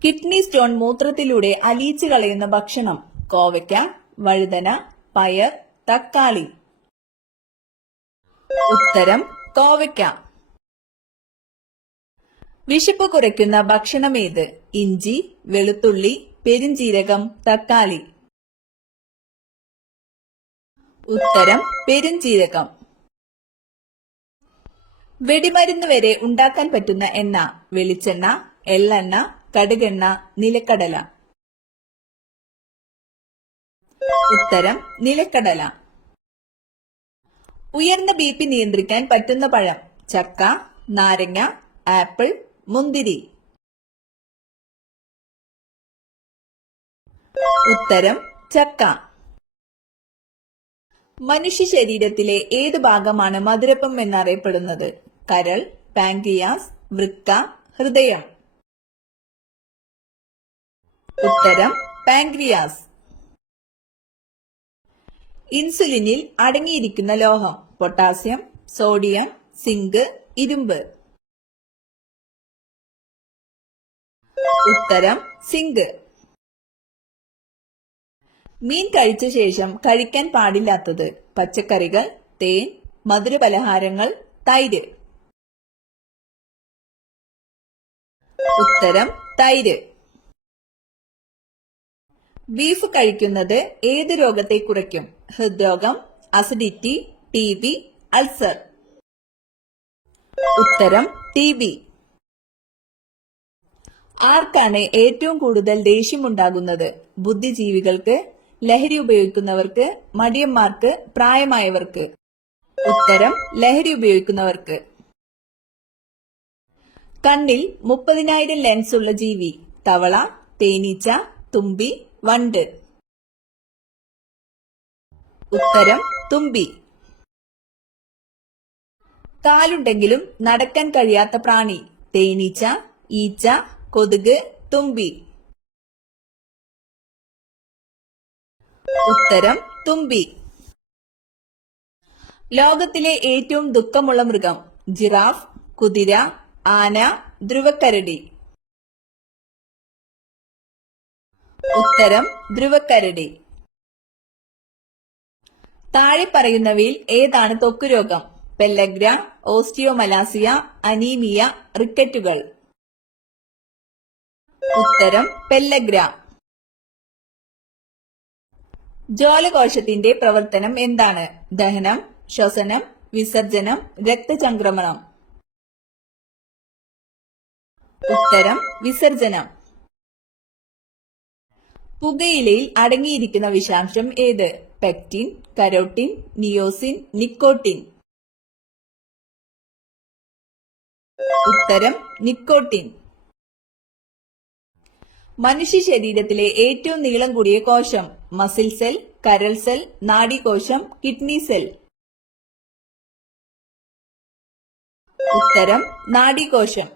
Kidney stone മൂത്രത്തിലൂടെ അലിയിച്ചു കളയുന്ന ഭക്ഷണം: കോവയ്ക്ക, വഴുതന, പയർ, തക്കാളി. ഉത്തരം കോവയ്ക്ക. വിശപ്പ് കുറയ്ക്കുന്ന ഭക്ഷണമേത്? ഇഞ്ചി, വെളുത്തുള്ളി, പെരുംജീരകം, തക്കാളി. ഉത്തരം പെരുംജീരകം. വെടിമരുന്ന് വരെ ഉണ്ടാക്കാൻ പറ്റുന്ന എണ്ണ: വെളിച്ചെണ്ണ, എള്ളെണ്ണ, കടുകെണ്ണ, നിലക്കടല. ഉത്തരം നിലക്കടല. ഉയർന്ന ബി.പി നിയന്ത്രിക്കാൻ പറ്റുന്ന പഴം: ചക്ക, നാരങ്ങ, ആപ്പിൾ, മുന്തിരി. ഉത്തരം ചക്ക. മനുഷ്യ ശരീരത്തിലെ ഏത് ഭാഗമാണ് മധുരപ്പം എന്നറിയപ്പെടുന്നത്? കരൾ, പാൻക്രിയാസ്, വൃക്ക, ഹൃദയം. ഉത്തരം പാൻക്രിയാസ്. ഇൻസുലിനിൽ അടങ്ങിയിരിക്കുന്ന ലോഹം: പൊട്ടാസ്യം, സോഡിയം, സിങ്ക്, ഇരുമ്പ്. ഉത്തരം സിങ്ക്. മീൻ കഴിച്ച ശേഷം കഴിക്കാൻ പാടില്ലാത്തത്: പച്ചക്കറികൾ, തേൻ, മധുരപലഹാരങ്ങൾ, തൈര്. ഉത്തരം തൈര്. ബീഫ് കഴിക്കുന്നത് ഏത് രോഗത്തെ കുറയ്ക്കും? ഹൃദ്രോഗം, അസിഡിറ്റി, TB, അൾസർ. ഉത്തരം TB. ആർക്കാണ് ഏറ്റവും കൂടുതൽ ദേഷ്യമുണ്ടാകുന്നത്? ബുദ്ധിജീവികൾക്ക്, ലഹരി ഉപയോഗിക്കുന്നവർക്ക്, മടിയന്മാർക്ക്, പ്രായമായവർക്ക്. ഉത്തരം ലഹരി ഉപയോഗിക്കുന്നവർക്ക്. കണ്ണിൽ 30,000 ലെൻസ് ഉള്ള ജീവി: തവള, തേനീച്ച, തുമ്പി, വണ്ട്. ഉത്തരം തുമ്പി. കാലുണ്ടെങ്കിലും നടക്കാൻ കഴിയാത്ത പ്രാണി: തേനീച്ച, ഈച്ച, കൊതുക്, തുമ്പി. ഉത്തരം തുമ്പി. ലോകത്തിലെ ഏറ്റവും ദുഃഖമുള്ള മൃഗം: ജിറാഫ്, കുതിര, ആന, ധ്രുവക്കരടി. ഉത്തരം ധ്രുവക്കരടി. താഴെ പറയുന്നവയിൽ ഏതാണ് ത്വക്ക് രോഗം? പെല്ലഗ്ര, ഓസ്റ്റിയോമലാസിയ, അനീമിയ, റിക്കറ്റുകൾ. ഉത്തരം പെല്ലഗ്ര. ജ്വാലകോശത്തിന്റെ പ്രവർത്തനം എന്താണ്? ദഹനം, ശ്വസനം, വിസർജനം, രക്തചംക്രമണം. ഉത്തരം വിസർജനം. പുകയിലയിൽ അടങ്ങിയിരിക്കുന്ന വിഷാംശം ഏത്? Pectin, carotene, niacin, nicotine. ഉത്തരം നിക്കോട്ടിൻ. മനുഷ്യ ശരീരത്തിലെ ഏറ്റവും നീളം കൂടിയ കോശം: മസിൽ സെൽ, കരൾ സെൽ, നാഡീകോശം, കിഡ്നി സെൽ. ഉത്തരം നാഡീകോശം.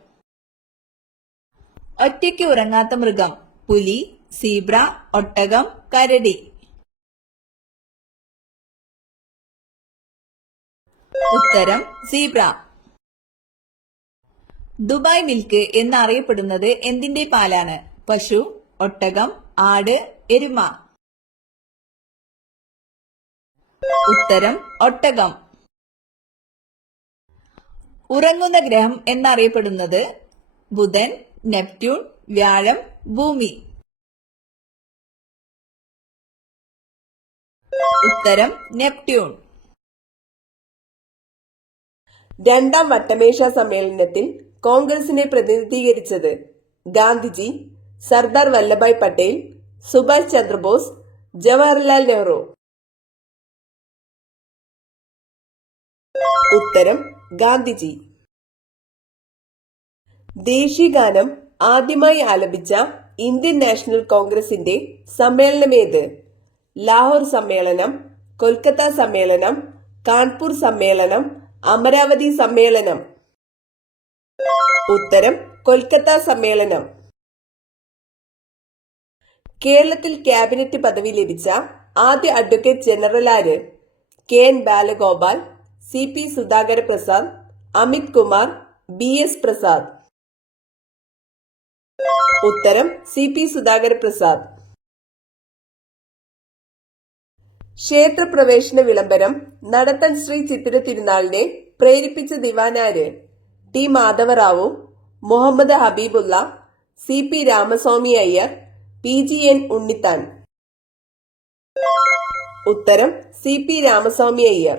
ഒറ്റയ്ക്ക് ഉറങ്ങാത്ത മൃഗം: പുലി, സീബ്ര, ഒട്ടകം, കരടി. ഉത്തരം സീബ്ര. ദുബായ് മിൽക്ക് എന്നറിയപ്പെടുന്നത് എന്തിന്റെ പാലാണ്? പശു, ഒട്ടകം, ആട്, എരുമ. ഉത്തരം ഒട്ടകം. ഉറങ്ങുന്ന ഗ്രഹം എന്നറിയപ്പെടുന്നത്? ബുധൻ, നെപ്റ്റ്യൂൺ, വ്യാഴം, ഭൂമി. ഉത്തരം നെപ്റ്റ്യൂൺ. രണ്ടാം വട്ടമേശ സമ്മേളനത്തിൽ കോൺഗ്രസിനെ പ്രതിനിധീകരിച്ചത്? ഗാന്ധിജി, സർദാർ വല്ലഭായ് പട്ടേൽ, സുഭാഷ് ചന്ദ്രബോസ്, ജവഹർലാൽ നെഹ്റു. ഉത്തരം ഗാന്ധിജി. ദേശീയഗാനം ആദ്യമായി ആലപിച്ച ഇന്ത്യൻ നാഷണൽ കോൺഗ്രസിന്റെ സമ്മേളനമേത്? ലാഹോർ സമ്മേളനം, കൊൽക്കത്ത സമ്മേളനം, കാൺപൂർ സമ്മേളനം, അമരാവതി സമ്മേളനം. ഉത്തരം കൊൽക്കത്ത സമ്മേളനം. കേരളത്തിൽ ക്യാബിനറ്റ് പദവി ലഭിച്ച ആദ്യ അഡ്വക്കേറ്റ് ജനറൽ ആര്? KN Balagopal, CP Sudhakara Prasad, Amit Kumar, BS Prasad. ഉത്തരം CP സുധാകര പ്രസാദ്. ക്ഷേത്രപ്രവേശന വിളംബരം നടത്തൻ ശ്രീ ചിത്തിര തിരുനാളിനെ പ്രേരിപ്പിച്ച ദിവാനാര്? ടി മാധവറാവു, മുഹമ്മദ് ഹബീബുള്ള, CP രാമസ്വാമി അയ്യർ, PGN ഉണ്ണിത്താൻ. ഉത്തരം CP രാമസ്വാമി അയ്യർ.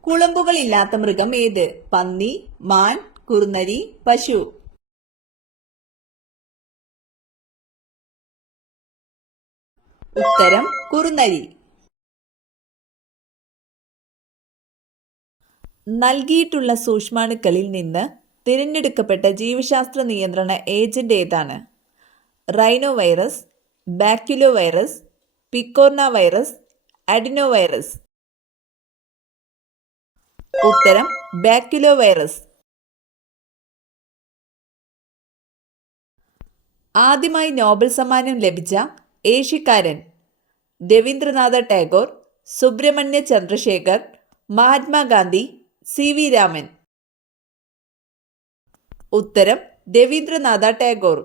കുളമ്പുകളില്ലാത്ത മൃഗം ഏത്? പന്നി, മാൻ, കുറുനരി, പശു. ഉത്തരം കുറുനരി. നൽകിയിട്ടുള്ള സൂക്ഷ്മാണുക്കളിൽ നിന്ന് തിരഞ്ഞെടുക്കപ്പെട്ട ജീവശാസ്ത്ര നിയന്ത്രണ ഏജന്റ് ഏതാണ്? Rhinovirus, baculovirus, picornavirus, adenovirus. ഉത്തരം ബാക്യുലോ വൈറസ്. ആദ്യമായി നോബൽ സമ്മാനം ലഭിച്ച ഏഷ്യക്കാരൻ? രവീന്ദ്രനാഥ ടാഗോർ, സുബ്രഹ്മണ്യ ചന്ദ്രശേഖർ, മഹാത്മാഗാന്ധി, CV രാമൻ. ഉത്തരം Rabindranath Tagore.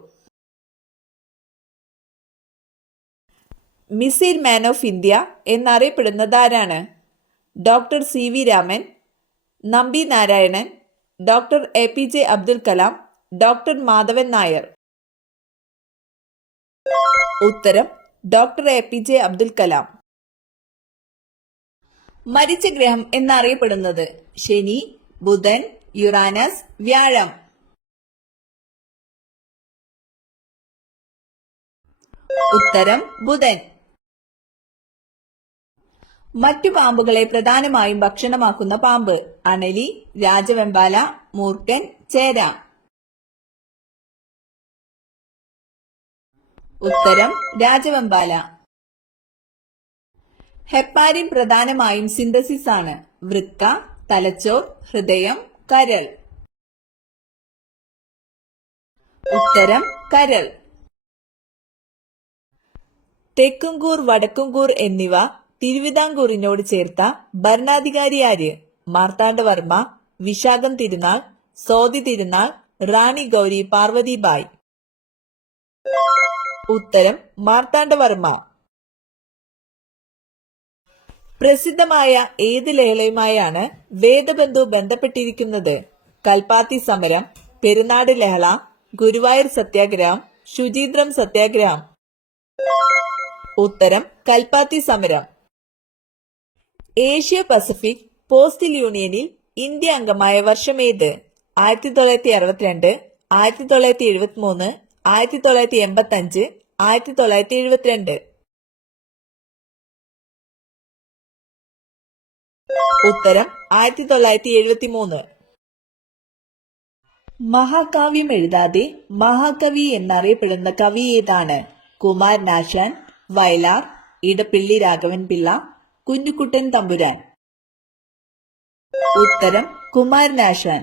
Missile man of India എന്നറിയപ്പെടുന്നതാരാണ്? Doctor CV Raman, Nambi Narayanan, doctor APJ Abdul Kalam, doctor Madhavan Nair. ഉത്തരം ഡോക്ടർ APJ അബ്ദുൽ കലാം. മരിച്ച ഗ്രഹം എന്നറിയപ്പെടുന്നത്? ശനി, ബുധൻ, യുറാനസ്, വ്യാഴം. ഉത്തരം ബുധൻ. മറ്റു പാമ്പുകളെ പ്രധാനമായും ഭക്ഷണമാക്കുന്ന പാമ്പ്? അണലി, രാജവെമ്പാല, മൂർഖൻ, ചേര. ഉത്തരം രാജവെമ്പാല. ഹെപ്പാരിൻ പ്രധാനമായും സിന്തസിസ് ആണ്? വൃക്ക, തലച്ചോർ, ഹൃദയം, കരൾ. ഉത്തരം കരൾ. തെക്കുംകൂർ, വടക്കുംകൂർ എന്നിവ തിരുവിതാംകൂറിനോട് ചേർത്ത ഭരണാധികാരി ആര്? മാർത്താണ്ഡവർമ്മ, വിശാഖം തിരുനാൾ, സോതി തിരുനാൾ, റാണി ഗൗരി പാർവതിബായി. ഉത്തരം മാർത്താണ്ഡവർമ്മ. പ്രസിദ്ധമായ ഏത് ലഹളയുമായാണ് വേദബന്ധു ബന്ധപ്പെട്ടിരിക്കുന്നത്? കൽപ്പാത്തി സമരം, പെരുന്നാട് ലഹള, ഗുരുവായൂർ സത്യാഗ്രഹം, ശുചീന്ദ്രം സത്യാഗ്രഹം. ഉത്തരം കൽപ്പാത്തി സമരം. ഏഷ്യ പസഫിക് പോസ്റ്റൽ യൂണിയനിൽ ഇന്ത്യ അംഗമായ വർഷം ഏത്? 1962, 1973, 1985, 1972. ഉത്തരം 1973. മഹാകാവ്യം എഴുതാതെ മഹാകവി എന്നറിയപ്പെടുന്ന കവി ഏതാണ്? കുമാരനാശാൻ, വയലാർ, ഇടപ്പിള്ളി രാഘവൻ പിള്ള, കുഞ്ഞുകുട്ടൻ തമ്പുരാൻ. ഉത്തരം കുമാരനാശാൻ.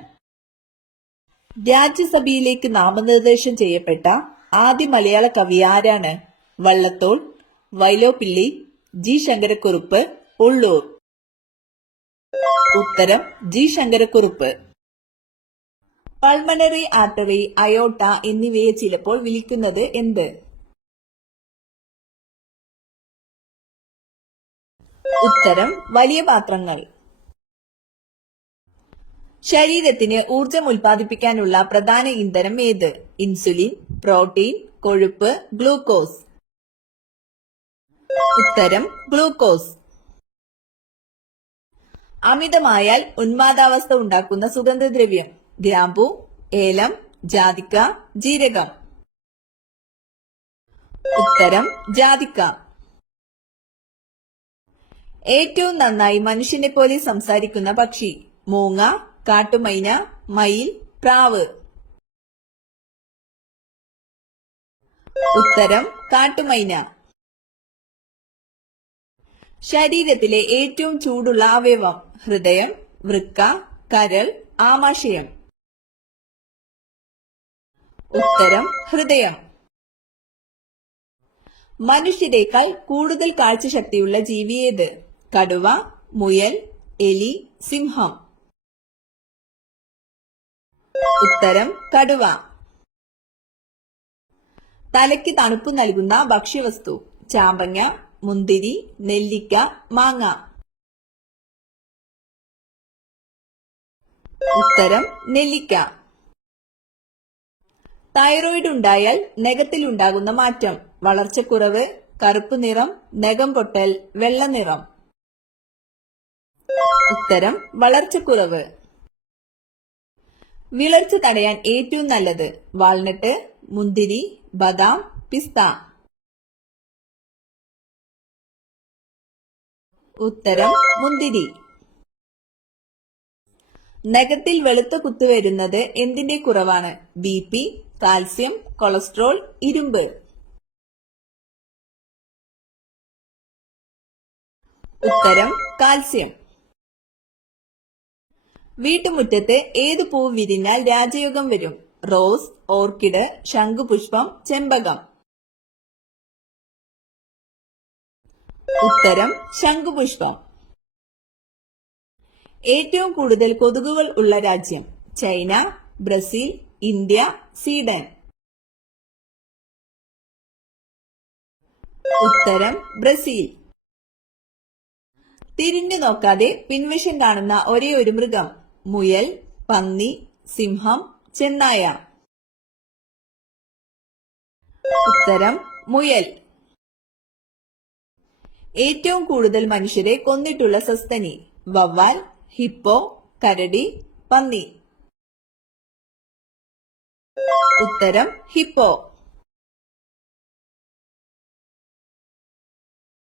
രാജ്യസഭയിലേക്ക് നാമനിർദ്ദേശം ചെയ്യപ്പെട്ട ആദ്യ മലയാള കവി ആരാണ്? വള്ളത്തോൾ, വൈലോപ്പിള്ളി, G ശങ്കരക്കുറുപ്പ്, ഉള്ളൂർ. ഉത്തരം G ശങ്കരക്കുറുപ്പ്. പൾമണറി ആർട്ടറി, അയോട്ട എന്നിവയെ ചിലപ്പോൾ വിളിക്കുന്നത് എന്ത്? ഉത്തരം വലിയ പാത്രങ്ങൾ. ശരീരത്തിന് ഊർജം ഉൽപ്പാദിപ്പിക്കാനുള്ള പ്രധാന ഇന്ധനം ഏത്? ഇൻസുലിൻ, പ്രോട്ടീൻ, കൊഴുപ്പ്, ഗ്ലൂക്കോസ്. ഉത്തരം ഗ്ലൂക്കോസ്. അമിതമായാൽ ഉന്മാദാവസ്ഥ ഉണ്ടാക്കുന്ന സുഗന്ധദ്രവ്യം? ഗ്രാമ്പു, ഏലം, ജാതിക്ക, ജീരകം. ഉത്തരം ജാതിക്ക. ഏറ്റവും നന്നായി മനുഷ്യനെ പോലെ സംസാരിക്കുന്ന പക്ഷി? മൂങ്ങ, കാട്ടുമൈന, മയിൽ, പ്രാവ്. ഉത്തരം കാട്ടുമൈന. ശരീരത്തിലെ ഏറ്റവും ചൂടുള്ള അവയവം? ഹൃദയം, വൃക്ക, കരൾ, ആമാശയം. ഉത്തരം ഹൃദയം. മനുഷ്യരെക്കാൾ കൂടുതൽ കാഴ്ചശക്തിയുള്ള ജീവി ഏത്? കടുവ, മുയൽ, എലി, സിംഹം. ഉത്തരം കടുവ. തലയ്ക്ക് തണുപ്പ് നൽകുന്ന ഭക്ഷ്യവസ്തു. ചാമ്പങ്ങ, മുന്തിരി, നെല്ലിക്ക, മാങ്ങ. ഉത്തരം നെല്ലിക്ക. തൈറോയിഡ് ഉണ്ടായാൽ നഖത്തിലുണ്ടാകുന്ന മാറ്റം. വളർച്ചക്കുറവ്, കറുപ്പ് നിറം, നഖം പൊട്ടൽ, വെള്ള നിറം. ഉത്തരം വളർച്ചക്കുറവ്. വിളർച്ച തടയാൻ ഏറ്റവും നല്ലത്. വാൾനട്ട്, മുന്തിരി, ബദാം, പിസ്ത. ഉത്തരം മുന്തിരി. നഖത്തിൽ വെളുത്ത കുത്ത് വരുന്നത് എന്തിന്റെ കുറവാണ്? BP, കാൽസ്യം, കൊളസ്ട്രോൾ, ഇരുമ്പ്. ഉത്തരം കാൽസ്യം. വീട്ടുമുറ്റത്ത് ഏത് പൂവ് വിരിഞ്ഞാൽ രാജയോഗം വരും? റോസ്, ഓർക്കിഡ്, ശംഖുപുഷ്പം, ചെമ്പകം. ഉത്തരം ശംഖുപുഷ്പം. ഏറ്റവും കൂടുതൽ കൊതുകുകൾ ഉള്ള രാജ്യം? China, Brazil, India, Sweden. ഉത്തരം ബ്രസീൽ. തിരിഞ്ഞു നോക്കാതെ പിൻവശം കാണുന്ന ഒരേ ഒരു മൃഗം? മുയൽ, പന്നി, സിംഹം, ചെന്നായ. ഉത്തരം മുയൽ. ഏറ്റവും കൂടുതൽ മനുഷ്യരെ കൊന്നിട്ടുള്ള സസ്തനി? വവ്വാൽ, ഹിപ്പോ, കരടി, പന്നി. ഉത്തരം ഹിപ്പോ.